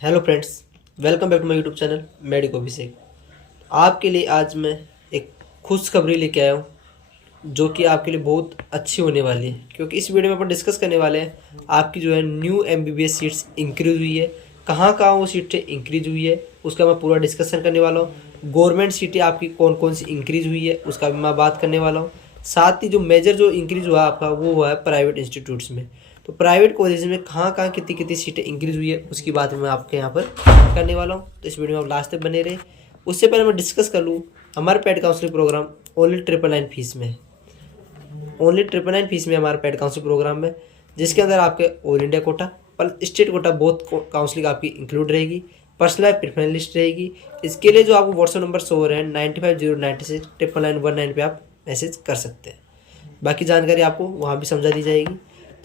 Hello friends, welcome back to my YouTube channel Medico Abhishek. आपके लिए आज मैं एक खुशखबरी लेके आया हूँ जो कि आपके लिए बहुत अच्छी होने वाली है, क्योंकि इस वीडियो में अपन डिस्कस करने वाले हैं आपकी जो है न्यू एमबीबीएस सीट्स इंक्रीज हुई है। कहाँ वो सीटें इंक्रीज हुई है उसका मैं पूरा डिस्कशन करने वाला हूँ। गवर्नमेंट सीटें आपकी कौन कौन सी इंक्रीज हुई है उसका भी मैं बात करने वाला हूँ। साथ ही जो मेजर जो इंक्रीज हुआ आपका वो हुआ है प्राइवेट इंस्टीट्यूट्स में। तो प्राइवेट कॉलेज में कहाँ कितनी कितनी सीटें इंक्रीज हुई है उसकी बात मैं आपके यहाँ पर करने वाला हूँ। तो इस वीडियो में आप लास्ट तक बने रहे। उससे पहले मैं डिस्कस कर लूँ, हमारा paid counselling programme only 999 fees में है। ओनली 999 फीस में हमारा पेड काउंसलिंग प्रोग्राम है, जिसके अंदर आपके ऑल इंडिया कोटा पर स्टेट कोटा बहुत काउंसलिंग आपकी इंक्लूड रहेगी। पर्सनल प्रेफरेंस लिस्ट रहेगी। इसके लिए जो आपको व्हाट्सएप नंबर शो हो रहे हैं 9509699119 पे आप मैसेज कर सकते हैं। बाकी जानकारी आपको वहाँ भी समझा दी जाएगी।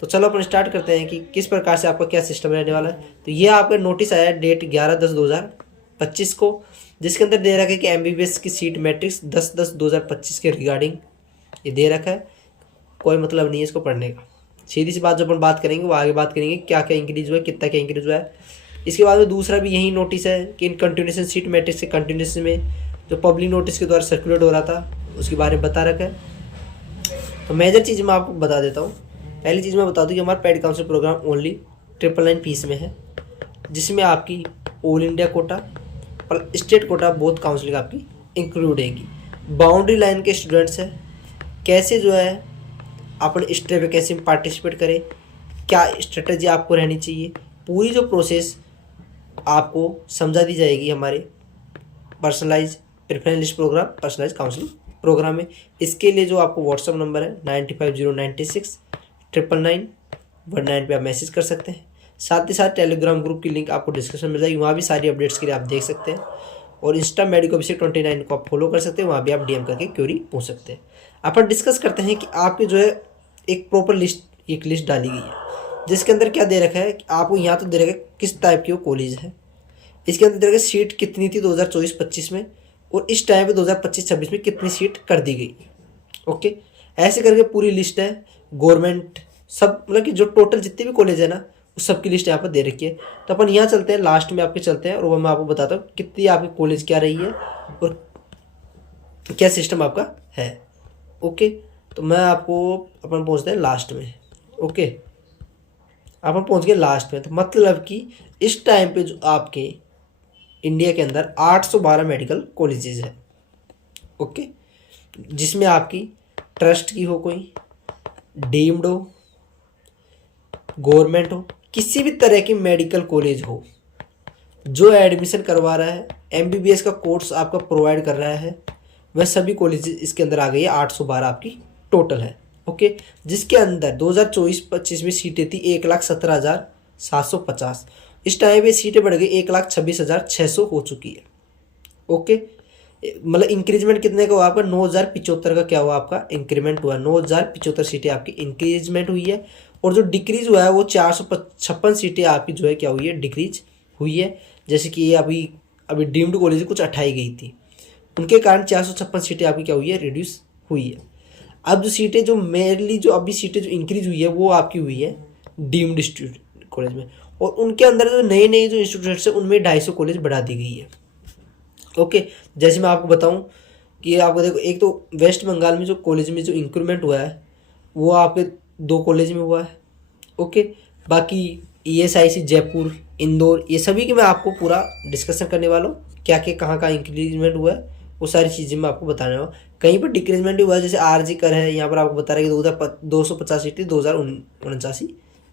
तो चलो अपन स्टार्ट करते हैं कि किस प्रकार से आपका क्या सिस्टम रहने वाला है। तो ये आपका नोटिस आया है डेट 11/10/2025 को, जिसके अंदर दे रखा है कि एमबीबीएस की सीट मैट्रिक्स 10/10/2025 के रिगार्डिंग ये दे रखा है। कोई मतलब नहीं है इसको पढ़ने का। सीधी सी बात जो अपन बात करेंगे वो आगे बात करेंगे क्या क्या इंक्रीज हुआ है, कितना क्या इंक्रीज हुआ है। इसके बाद में दूसरा भी यही नोटिस है कि इन कंटिन्यूशन सीट मैट्रिक्स के कंटिन्यूशन में जो पब्लिक नोटिस के द्वारा सर्कुलेट हो रहा था उसके बारे में बता रखा है। तो मेजर चीज़ मैं आपको बता देता हूँ। पहली चीज़ मैं बता दूँ कि हमारा paid council programme only 999 fees में है, जिसमें आपकी ऑल इंडिया कोटा और स्टेट कोटा बहुत काउंसलिंग आपकी इंक्लूड रहेगी। बाउंड्री लाइन के स्टूडेंट्स हैं, कैसे जो है अपने स्टेट पे कैसे पार्टिसिपेट करें, क्या स्ट्रेटजी आपको रहनी चाहिए, पूरी जो प्रोसेस आपको समझा दी जाएगी हमारे personalise preference list programme personalise counselling programme में। इसके लिए जो आपको व्हाट्सअप नंबर है 9509699119 पे आप मैसेज कर सकते हैं। साथ ही साथ टेलीग्राम ग्रुप की लिंक आपको डिस्क्रिप्शन में मिल जाएगी, वहाँ भी सारी अपडेट्स के लिए आप देख सकते हैं। और इंस्टा मेडिको अभिषेक 29 को आप फॉलो कर सकते हैं, वहाँ भी आप डीएम करके क्वेरी पूछ सकते हैं। अपन डिस्कस करते हैं कि आपकी जो है एक प्रॉपर लिस्ट एक लिस्ट डाली गई है, जिसके अंदर क्या दे रखा है कि आपको यहाँ तो दे रखा है किस टाइप की वो कॉलेज है। इसके अंदर दे रखा है सीट कितनी थी 2024-25 में, और इस टाइम पे 2025-26 में कितनी सीट कर दी गई। ओके, ऐसे करके पूरी लिस्ट है गवर्नमेंट सब, मतलब कि जो टोटल जितने भी कॉलेज है ना उस सब की लिस्ट यहाँ पर दे रखी है। तो अपन यहाँ चलते हैं, लास्ट में आपके चलते हैं और वो मैं आपको बताता हूँ कितनी आपकी कॉलेज क्या रही है और क्या सिस्टम आपका है। ओके, तो मैं आपको अपन पहुँचते हैं लास्ट में। ओके, अपन पहुँच गए लास्ट में। तो मतलब कि इस टाइम पे जो आपके इंडिया के अंदर 812 मेडिकल कॉलेजेस है। ओके, जिसमें आपकी ट्रस्ट की हो, कोई डीम्ड हो, गवर्नमेंट हो, किसी भी तरह की मेडिकल कॉलेज हो जो एडमिशन करवा रहा है, एमबीबीएस का कोर्स आपका प्रोवाइड कर रहा है, वह सभी कॉलेजेस इसके अंदर आ गई है। 812 आपकी टोटल है। ओके, जिसके अंदर 2024-25 में सीटें थी 1,17,750। इस टाइम पे सीटें बढ़ गई 1,26,600 हो चुकी है। ओके, मतलब इंक्रीजमेंट कितने का हुआ आपका 9,075 का क्या हुआ आपका इंक्रीमेंट हुआ, 9,075 सीटें आपकी इंक्रीजमेंट हुई है। और जो डिक्रीज हुआ है वो 456 सीटें आपकी जो है क्या हुई है डिक्रीज हुई है। जैसे कि ये अभी डीम्ड कॉलेज कुछ हटाई गई थी, उनके कारण 456 सीटें आपकी क्या हुई है रिड्यूस हुई है। अब जो सीटें जो मेनली जो अभी सीटें जो इंक्रीज हुई है वो आपकी हुई है डीम्ड इंस्टीट्यूट कॉलेज में, और उनके अंदर जो नए नए जो इंस्टीट्यूट्स हैं उनमें 250 कॉलेज बढ़ा दी गई है। ओके, जैसे मैं आपको बताऊं कि आपको देखो, एक तो वेस्ट बंगाल में जो कॉलेज में जो इंक्रीमेंट हुआ है वो आपके 2 कॉलेज में हुआ है। ओके, बाकी ईएसआईसी जयपुर, इंदौर, ये सभी की मैं आपको पूरा डिस्कशन करने वाला हूँ। क्या क्या कहाँ इंक्रीजमेंट हुआ है वो सारी चीज़ें मैं आपको बताने वाला हूँ। कहीं पर डिक्रीजमेंट हुआ है, जैसे आरजी कर है, यहाँ पर आपको बता रहा है कि 250 सीटें 2079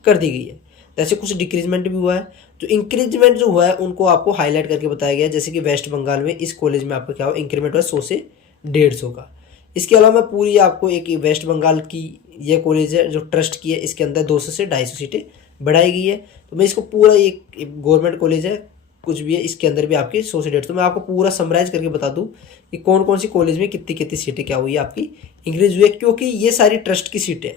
कर दी गई है। ऐसे कुछ डिक्रीजमेंट भी हुआ है। जो इंक्रीजमेंट जो हुआ है उनको आपको हाईलाइट करके बताया गया है। जैसे कि वेस्ट बंगाल में इस कॉलेज में आपका क्या हुआ इंक्रीमेंट हुआ 100 से 150 का। इसके अलावा मैं पूरी आपको एक वेस्ट बंगाल की ये कॉलेज है जो ट्रस्ट की है, इसके अंदर 200 से 250 सीटें बढ़ाई गई है। तो मैं इसको पूरा एक गवर्नमेंट कॉलेज है कुछ भी है, इसके अंदर भी आपकी 100 से 150, तो मैं आपको पूरा समराइज करके बता दूं कि कौन कौन सी कॉलेज में कितनी कितनी सीटें क्या हुई है आपकी इंक्रीज हुई है, क्योंकि ये सारी ट्रस्ट की सीटें हैं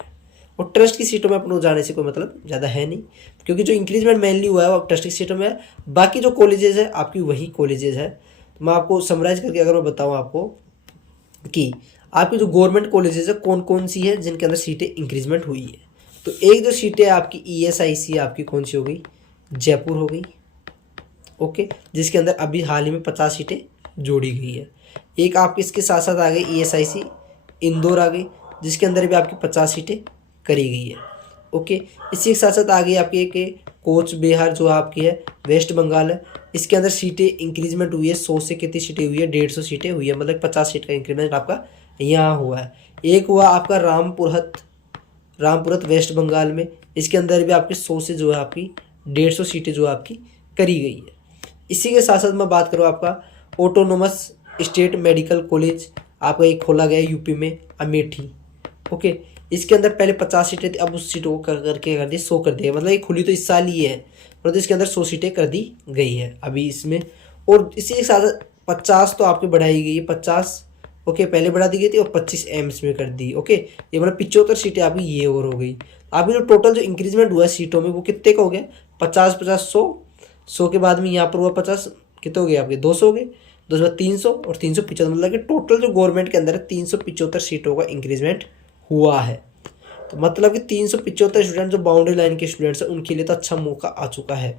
और ट्रस्ट की सीटों में अपन जाने से कोई मतलब ज़्यादा है नहीं, क्योंकि जो इंक्रीजमेंट मेनली हुआ है वो ट्रस्ट की सीटों में है। बाकी जो कॉलेजेस है आपकी वही कॉलेजेस है। तो मैं आपको समराइज करके अगर मैं बताऊँ आपको कि आपकी जो गवर्नमेंट कॉलेजेस है कौन कौन सी है जिनके अंदर सीटें इंक्रीजमेंट हुई है, तो एक जो सीटें आपकी ईएसआईसी आपकी कौन सी हो गई, जयपुर हो गई। ओके, जिसके अंदर अभी हाल ही में 50 सीटें जोड़ी गई है। एक आपके इसके साथ साथ आ गई ESIC इंदौर आ गई, जिसके अंदर भी आपकी 50 सीटें करी गई है। ओके, इसी के साथ साथ आ गई आपकी एक कोच बिहार जो आपकी है वेस्ट बंगाल है, इसके अंदर सीटें इंक्रीजमेंट हुई है। 100 से कितनी सीटें हुई है, 150 सीटें हुई है, मतलब 50 सीट का इंक्रीमेंट आपका यहाँ हुआ है। एक हुआ आपका रामपुरत वेस्ट बंगाल में, इसके अंदर भी आपकी 100 से जो है आपकी 150 सीटें जो आपकी करी गई है। इसी के साथ साथ मैं बात करूँ आपका ऑटोनोमस स्टेट मेडिकल कॉलेज आपका एक खोला गया यूपी में अमेठी। ओके, इसके अंदर पहले 50 सीटें थी, अब उस सीटों को करके कर दी 100 कर दिया, मतलब ये खुली तो इस साल ही है, परंतु इसके अंदर 100 सीटें कर दी गई है अभी इसमें। और इसी के साथ 50 तो आपकी बढ़ाई गई है, 50 ओके पहले बढ़ा दी गई थी और 25 एम्स में कर दी। ओके, ये मतलब 75 सीटें आपकी ये और हो गई। अभी जो टोटल जो इंक्रीजमेंट हुआ सीटों में वो कितने का हो गया, 50 50 100 के बाद में यहाँ पर हुआ 50, कितने हो गए आपके 200 हो गए, 200 300 और 375, मतलब कि टोटल जो गवर्नमेंट के अंदर है 375 सीटों का इंक्रीजमेंट हुआ है। तो मतलब कि 375 स्टूडेंट जो बाउंड्री लाइन के स्टूडेंट्स हैं उनके लिए तो अच्छा मौका आ चुका है।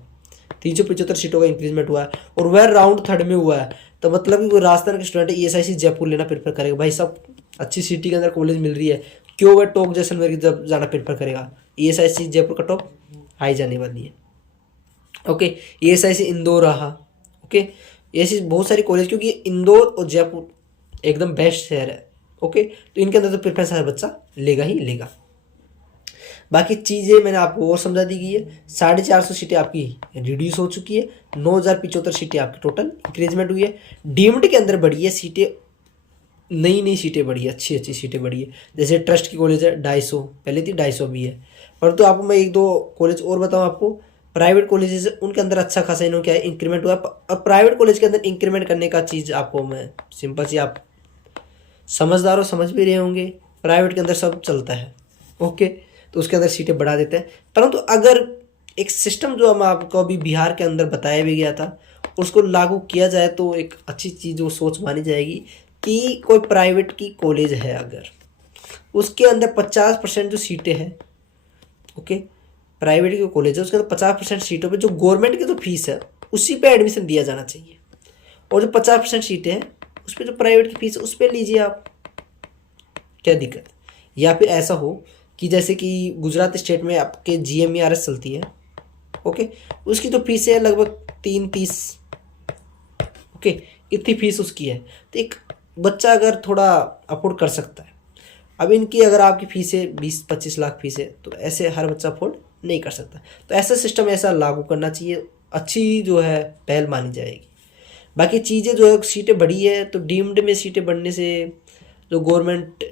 375 सीटों का इंक्रीजमेंट हुआ है और वह राउंड 3rd में हुआ है। तो मतलब कि वो राजस्थान के स्टूडेंट ESIC जयपुर लेना प्रेफर करेगा, भाई सब अच्छी सिटी के अंदर कॉलेज मिल रही है, क्यों वह टोंक जैसलमेर की जब जाना प्रेफर करेगा। ESIC जयपुर का टॉप हाई जाने वाली है। ओके, ESIC इंदौर रहा। ओके, ऐसी बहुत सारी कॉलेज, क्योंकि इंदौर और जयपुर एकदम बेस्ट शहर है। ओके, तो इनके अंदर तो प्रेफरेंस हर बच्चा लेगा ही लेगा। बाकी चीज़ें मैंने आपको और समझा दी गई है। 450 सीटें आपकी रिड्यूस हो चुकी है, 9075 सीटें आपकी टोटल इंक्रीजमेंट हुई है। डीम्ड के अंदर बढ़ी है सीटें, नई सीटें बढ़ी है, अच्छी सीटें बढ़ी है। जैसे ट्रस्ट की कॉलेज है 250, पहले थी 250 भी है। परंतु आपको मैं 1-2 कॉलेज और बताऊँ आपको, प्राइवेट कॉलेजेस उनके अंदर अच्छा खासा इन्होंने क्या है इंक्रीमेंट हुआ। अब प्राइवेट कॉलेज के अंदर इंक्रीमेंट करने का चीज़ आपको मैं सिंपल सी, आप समझदार हो समझ भी रहे होंगे, प्राइवेट के अंदर सब चलता है। ओके, तो उसके अंदर सीटें बढ़ा देते हैं। परंतु अगर एक सिस्टम जो हम आपको अभी बिहार के अंदर बताया भी गया था उसको लागू किया जाए तो एक अच्छी चीज़ वो सोच मानी जाएगी कि कोई प्राइवेट की कॉलेज है अगर उसके अंदर 50% जो सीटें हैं, ओके प्राइवेट की कॉलेज है उसके अंदर 50% सीटों पे जो गवर्नमेंट की जो फीस है उसी पे एडमिशन दिया जाना चाहिए, और जो 50% सीटें हैं उस पर जो प्राइवेट की फीस है उस पर लीजिए आप, क्या दिक्कत। या फिर ऐसा हो कि जैसे कि गुजरात स्टेट में आपके GMERS चलती है, ओके उसकी तो फीस है लगभग 330, ओके इतनी फीस उसकी है। तो एक बच्चा अगर थोड़ा अफोर्ड कर सकता है, अब इनकी अगर आपकी फीस है 20-25 लाख फीस है तो ऐसे हर बच्चा अफोर्ड नहीं कर सकता। तो ऐसा सिस्टम ऐसा लागू करना चाहिए, अच्छी जो है पहल मानी जाएगी। बाकी चीज़ें जो है सीटें बढ़ी है तो डीम्ड में सीटें बढ़ने से जो गवर्नमेंट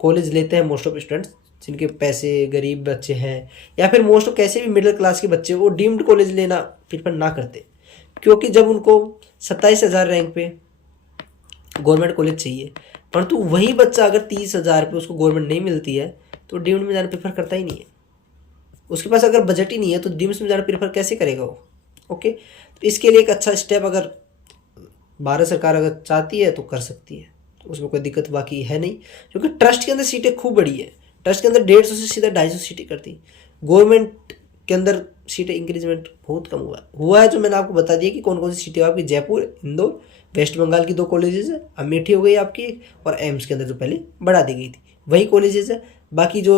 कॉलेज लेते हैं मोस्ट ऑफ स्टूडेंट्स जिनके पैसे गरीब बच्चे हैं या फिर मोस्ट ऑफ कैसे भी मिडिल क्लास के बच्चे वो डीम्ड कॉलेज लेना प्रेफर ना करते, क्योंकि जब उनको 27,000 रैंक पे गवर्नमेंट कॉलेज चाहिए परंतु वही बच्चा अगर 30,000 पे उसको गवर्नमेंट नहीं मिलती है तो डीम्ड में जाना प्रेफर करता ही नहीं है। उसके पास अगर बजट ही नहीं है तो डीम्ड में जाना प्रेफर कैसे करेगा वो। ओके, तो इसके लिए एक अच्छा स्टेप अगर भारत सरकार अगर चाहती है तो कर सकती है, तो उसमें कोई दिक्कत बाकी है नहीं, क्योंकि ट्रस्ट के अंदर सीटें खूब बड़ी है। ट्रस्ट के अंदर 150 से सीधा 250 सीटें करती, गवर्नमेंट के अंदर सीटें इंक्रीजमेंट बहुत कम हुआ है। जो मैंने आपको बता दिया कि कौन कौन सी सीटें आपकी जयपुर, इंदौर, वेस्ट बंगाल की 2 कॉलेजेस है, अमेठी हो गई आपकी, और एम्स के अंदर जो पहले बढ़ा दी गई थी वही कॉलेजेस है। बाकी जो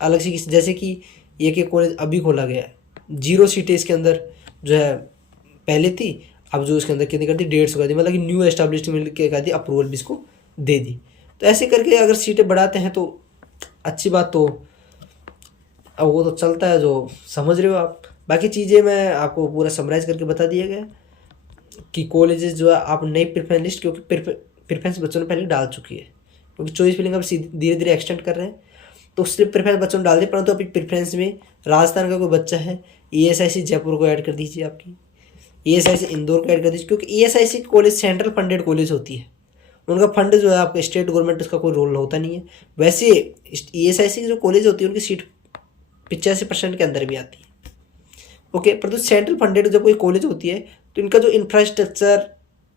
अलग से जैसे कि एक कॉलेज अभी खोला गया है 0 सीटें इसके अंदर जो है पहले थी, अब जो इसके अंदर कितनी कर दी 150 कर दी, मतलब कि न्यू एस्टेब्लिशमेंट के कर दी, अप्रूवल भी इसको दे दी। तो ऐसे करके अगर सीटें बढ़ाते हैं तो अच्छी बात, तो अब वो तो चलता है जो समझ रहे हो आप। बाकी चीज़ें मैं आपको पूरा समराइज़ करके बता दिया गया कि कॉलेजेस जो है आप नई प्रेफरेंस लिस्ट, क्योंकि प्रेफरेंस बच्चों ने पहले डाल चुकी है, क्योंकि चॉइस फिलिंग अब धीरे धीरे एक्सटेंड कर रहे हैं तो उससे प्रेफरेंस बच्चों ने डाल दी। परंतु अभी प्रेफरेंस में राजस्थान का कोई बच्चा है ESIC जयपुर को ऐड कर दीजिए, आपकी ESIC इंदौर को ऐड कर दीजिए, क्योंकि ESIC college central funded college होती है, उनका फंड जो है आपका स्टेट गवर्नमेंट उसका कोई रोल होता नहीं है। वैसे ESIC की जो कॉलेज होती है उनकी सीट 85% के अंदर भी आती है, ओके परंतु सेंट्रल फंडेड जब कोई कॉलेज होती है तो इनका जो इंफ्रास्ट्रक्चर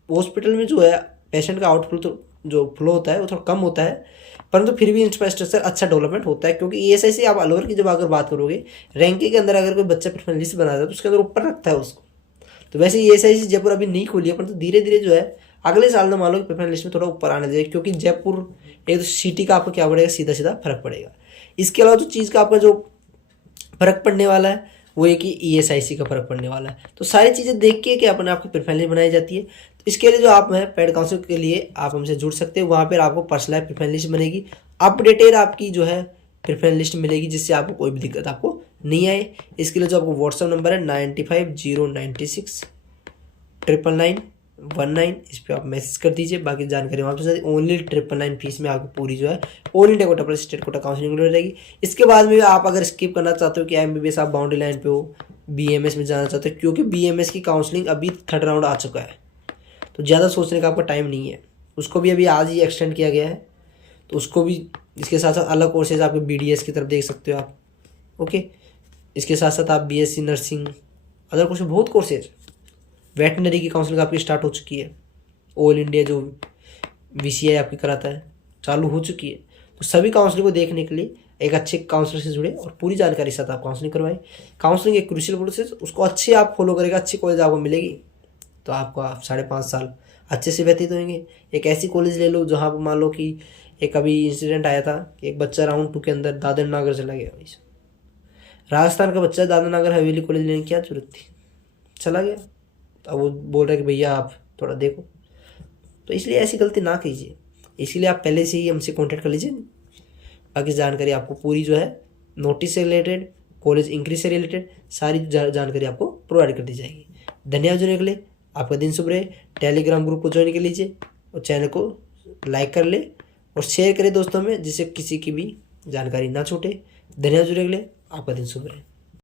हॉस्पिटल में जो है पेशेंट का आउटफ्लो तो जो फ्लो होता है वो थोड़ा कम होता है, परंतु फिर भी इंफ्रास्ट्रक्चर अच्छा डेवलपमेंट होता है। क्योंकि ESIC आप ऑल ओवर की जब अगर बात करोगे रैंकिंग के अंदर अगर कोई बच्चा प्रेफरेंस लिस्ट बनाता है तो उसके अंदर ऊपर रखता है उसको, तो वैसे ये ESIC जयपुर अभी नहीं खुली है, परंतु धीरे धीरे जो है अगले साल ना मान लो प्रेफरेंस लिस्ट में थोड़ा ऊपर आने देगा, क्योंकि जयपुर एक तो सिटी का आपको क्या पड़ेगा, सीधा सीधा फर्क पड़ेगा। इसके अलावा जो चीज़ का आपका जो फर्क पड़ने वाला है वो है कि ESIC का फर्क पड़ने वाला है। तो सारी चीज़ें देख के क्या अपने आपकी प्रेफरेंस लिस्ट बनाई जाती है। तो इसके लिए जो आप है पेड काउंसिल के लिए आप हमसे जुड़ सकते हैं, वहाँ पर आपको पर्सनलाइज प्रेफरेंस लिस्ट बनेगी, अपडेटेड आपकी जो है प्रेफरेंस लिस्ट मिलेगी, जिससे आपको कोई भी दिक्कत आपको नहीं आए। इसके लिए जो आपको व्हाट्सअप नंबर है 9509699919, इस पर आप मैसेज कर दीजिए। बाकी जानकारी वहाँ पर ओनली 999 फीस में आपको पूरी जो है all India quota plus state quota counselling मिल रहेगी। इसके बाद में आप अगर स्किप करना चाहते हो कि MBBS आप बाउंड्री लाइन पे हो, BAMS में जाना चाहते हो, क्योंकि BAMS की काउंसलिंग अभी 3rd राउंड आ चुका है, तो ज़्यादा सोचने का आपका टाइम नहीं है। उसको भी अभी आज ही एक्सटेंड किया गया है, तो उसको भी इसके साथ साथ अलग कोर्सेज आपके BDS की तरफ देख सकते हो आप। ओके, इसके साथ साथ आप BSc नर्सिंग, अदर कोर्स, बहुत कोर्सेज, वेटनरी की काउंसलिंग आपकी स्टार्ट हो चुकी है, ऑल इंडिया जो VCI आपकी कराता है चालू हो चुकी है। तो सभी काउंसलिंग को देखने के लिए एक अच्छे काउंसलर से जुड़े और पूरी जानकारी के साथ आप काउंसलिंग करवाएं। काउंसलिंग एक क्रूशियल प्रोसेस, उसको अच्छे आप फॉलो करेगा, अच्छी कॉलेज आपको मिलेगी, तो आपको 5.5 साल अच्छे से व्यतीत होंगे। एक ऐसी कॉलेज ले लो जहाँ पर मान लो कि एक अभी इंसिडेंट आया था, एक बच्चा राउंड 2 के अंदर दादर नागर चला गया। भाई राजस्थान का बच्चा दादर नागर हवेली कॉलेज लेने की क्या जरूरत थी, चला गया। अब वो बोल रहा है कि भैया आप थोड़ा देखो, तो इसलिए ऐसी गलती ना कीजिए। इसीलिए आप पहले से ही हमसे कांटेक्ट कर लीजिए। बाकी जानकारी आपको पूरी जो है नोटिस से रिलेटेड, कॉलेज इंक्रीज से रिलेटेड सारी जानकारी आपको प्रोवाइड कर दी जाएगी। धन्यवाद जुड़ने के लिए, आपका दिन शुभ रहे। टेलीग्राम ग्रुप को ज्वाइन कर लीजिए और चैनल को लाइक कर ले और शेयर करें दोस्तों में, जिससे किसी की भी जानकारी ना छूटे। धन्यवाद जुड़ने के लिए, आपका दिन शुभ रहे।